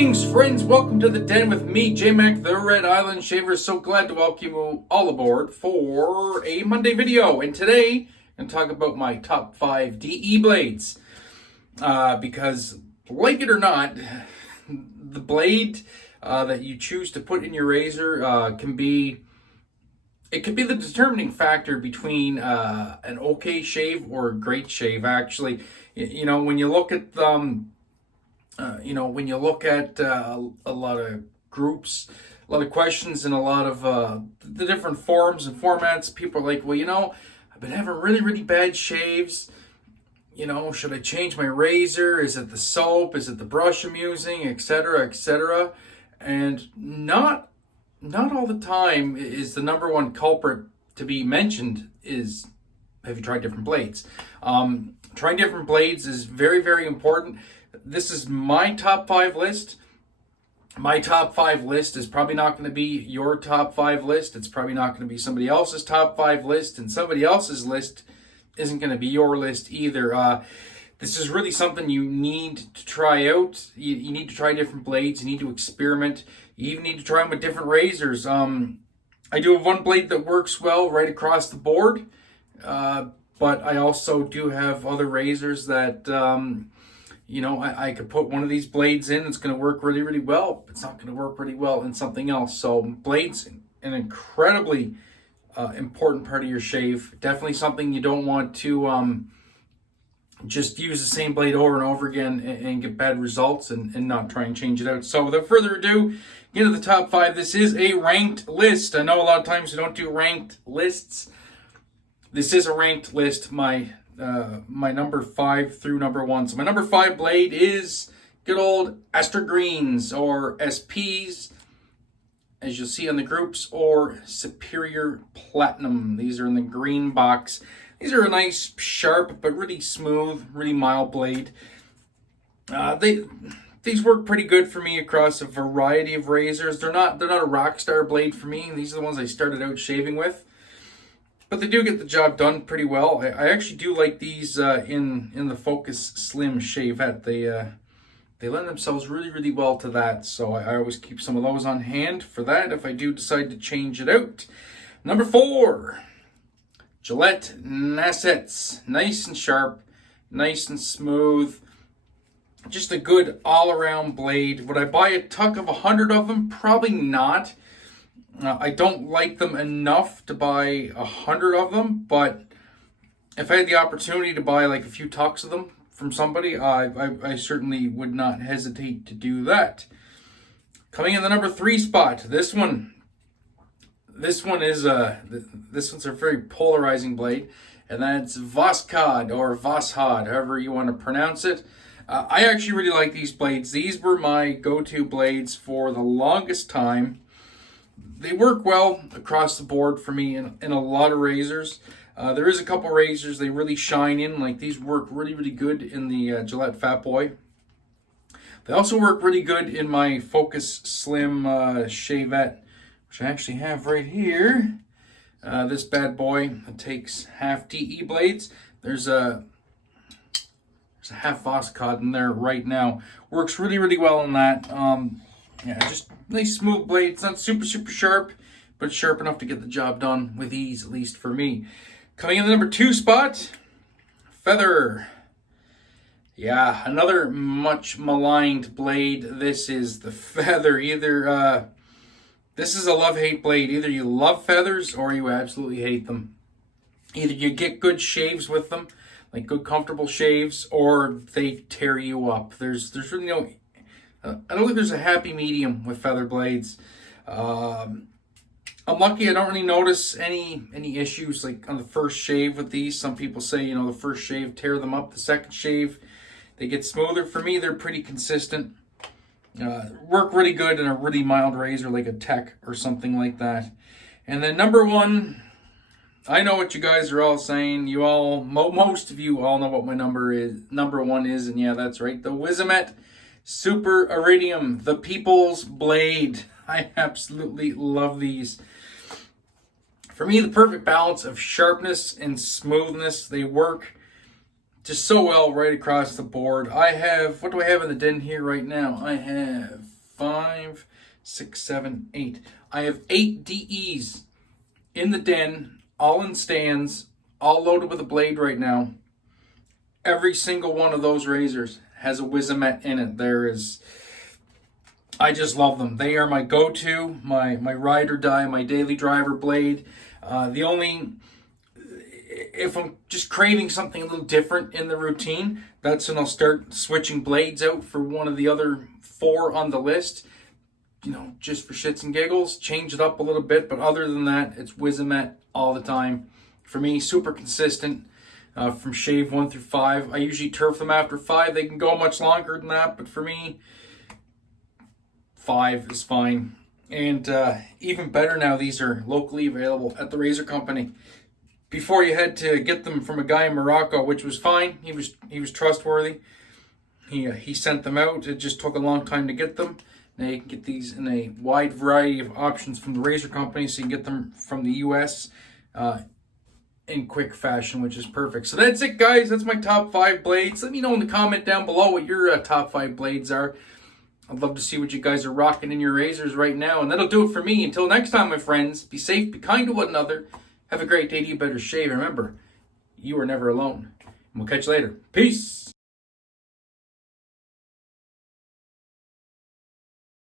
Greetings, friends. Welcome to the den with me, J-Mac, the Red Island Shaver. So glad to welcome you all aboard for a Monday video. And today, I'm going to talk about my top 5 DE blades. Because, like it or not, the blade that you choose to put in your razor can be the determining factor between an okay shave or a great shave. Actually, you know, when you look at a lot of groups, a lot of questions, and a lot of the different forums and formats, people are like, well, you know, I've been having really bad shaves. You know, should I change my razor? Is it the soap? Is it the brush I'm using, etc., etc.? And not all the time is the number one culprit to be mentioned is, have you tried different blades? Trying different blades is very important. This is my top 5 list. My top 5 list is probably not going to be your top 5 list. It's probably not going to be somebody else's top 5 list, and somebody else's list isn't going to be your list either. This is really something you need to try out. You need to try different blades. You need to experiment. You even need to try them with different razors. I do have one blade that works well right across the board, but I also do have other razors that, you know, I could put one of these blades in. It's going to work really well. It's not going to work really well in something else. So blades, an incredibly important part of your shave. Definitely something you don't want to just use the same blade over and over again and get bad results and not try and change it out. So without further ado, get to the top 5. This is a ranked list. I know a lot of times we don't do ranked lists. This is a ranked list. My number 5 through number 1. So my number 5 blade is good old Astra Greens, or SPs, as you'll see on the groups, or Superior Platinum. These are in the green box. These are a nice, sharp, but really smooth, really mild blade. These work pretty good for me across a variety of razors. They're not a rock star blade for me. These are the ones I started out shaving with. But they do get the job done pretty well. I actually do like these in the Focus Slim Shavette. They lend themselves really well to that. So I always keep some of those on hand for that if I do decide to change it out. Number 4, Gillette Nassets. Nice and sharp, nice and smooth. Just a good all-around blade. Would I buy a tuck of 100 of them? Probably not. I don't like them enough to buy 100 of them, but if I had the opportunity to buy like a few tucks of them from somebody, I certainly would not hesitate to do that. Coming in the number 3 spot, this one's a very polarizing blade, and that's Voskhod, or Voskhod, however you want to pronounce it. I actually really like these blades. These were my go-to blades for the longest time. They work well across the board for me in a lot of razors. There is a couple razors they really shine in, like these work really good in the Gillette Fat Boy. They also work really good in my Focus Slim Shavette, which I actually have right here. This bad boy takes half DE blades. There's a half Voskhod in there right now. Works really well in that. Yeah, just nice smooth blade. It's not super sharp, but it's sharp enough to get the job done with ease, at least for me. Coming in the number 2 spot, Feather. Yeah, another much maligned blade. This is the Feather. This is a love-hate blade. Either you love feathers or you absolutely hate them. Either you get good shaves with them, like good comfortable shaves, or they tear you up. There's really no... I don't think there's a happy medium with feather blades. I'm lucky I don't really notice any issues like on the first shave with these. Some people say, you know, the first shave tear them up. The second shave, they get smoother. For me, they're pretty consistent. Work really good in a really mild razor like a Tech or something like that. And then number 1, I know what you guys are all saying. You all, most of you all know what my number 1 is, and yeah, that's right. The Wizamet Super Iridium, the people's blade. I absolutely love these. For me, the perfect balance of sharpness and smoothness. They work just so well right across the board. I have, what do I have in the den here right now? I have 5, 6, 7, 8. I have 8 DEs in the den, all in stands, all loaded with a blade right now. Every single one of those razors has a Wizamet in it. I just love them. They are my go-to, my ride or die, my daily driver blade. If I'm just craving something a little different in the routine, that's when I'll start switching blades out for one of the other 4 on the list. You know, just for shits and giggles, change it up a little bit. But other than that, it's Wizamet all the time. For me, super consistent from shave 1 through 5. I usually turf them after 5. They can go much longer than that, but for me, 5 is fine. And even better now, these are locally available at the razor company. Before you had to get them from a guy in Morocco, which was fine. He was trustworthy. He sent them out. It just took a long time to get them. Now you can get these in a wide variety of options from the razor company, so you can get them from the US in quick fashion, which is perfect. So that's it, guys. That's my top 5 blades. Let me know in the comment down below what your top 5 blades are. I'd love to see what you guys are rocking in your razors right now. And that'll do it for me. Until next time, my friends, be safe, be kind to one another. Have a great day. You better shave. Remember, you are never alone. And we'll catch you later. Peace.